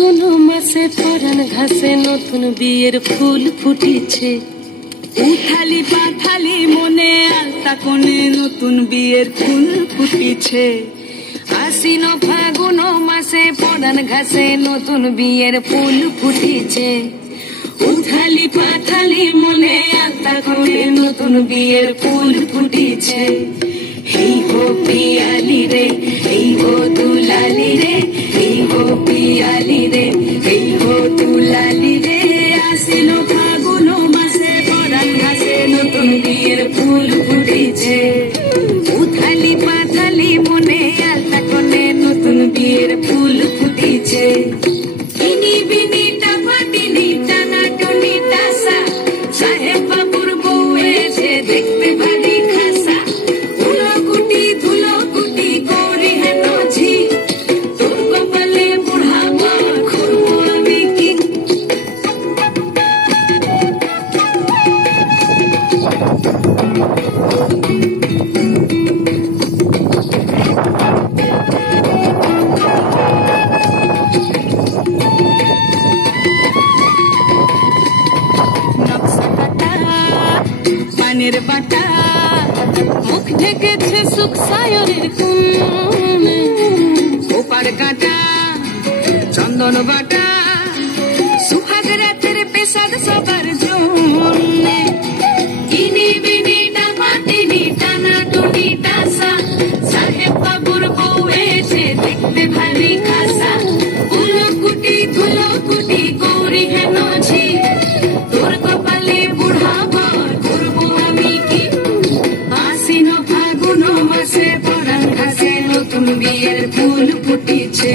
ফাগুন মাসে পরাণ ঘাসে নতুন বিয়ের ফুল ফুটিছে। উথালি পাথালি মনে আলতা কোণে নতুন বিয়ের ফুল ফুটিছে। আশ্বিন ফাগুন মাসে পরাণ ঘাসে নতুন বিয়ের ফুল ফুটিছে। উথালি পাথালি মনে আলতা কোণে নতুন বিয়ের ফুল ফুটিছে। এই হো পিয়ালি রে, এই হো দুলালি রে, এই হো পিয়ালি রে, এই হো দুলালি রে। আশ্বিন ফাগুন মাসে পরাণ ঘাসে নতুন বিয়ের ফুল ফুটিছে। উথালি পাথালি মনে আলতা কোণে নতুন বিয়ের ফুল ফুটিছে। ইনি বিনি টাপাটিনি টানা টুনি টাসা, সাহেব বাবুর বউ এসে দেখতে ভারী খাসা। ধুলো কুটি করি হেন ঝি, তোর কপালে বুড়া মার করবো আমি কি। পানের বাটা মুখ ঢেকেছে সুখ সায়রের কোণে। ওপার কাটা চন্দন বাটা সুহাগ রাতের পেশাদ সবার জন্যে। ইনি বিনি টাপাটিনি টানা টুনি টাসা, সাহেব বাবুর বউ এসে দেখতে ভারী খাসা। ধুলো কুটি গৌরী হেন ঝি, তোর কপালে বুড়া ভর করবো আমি কি। আশ্বিন ফাগুন মাসে পরাণ ঘাসে নতুন বিয়ের ফুল ফুটিছে।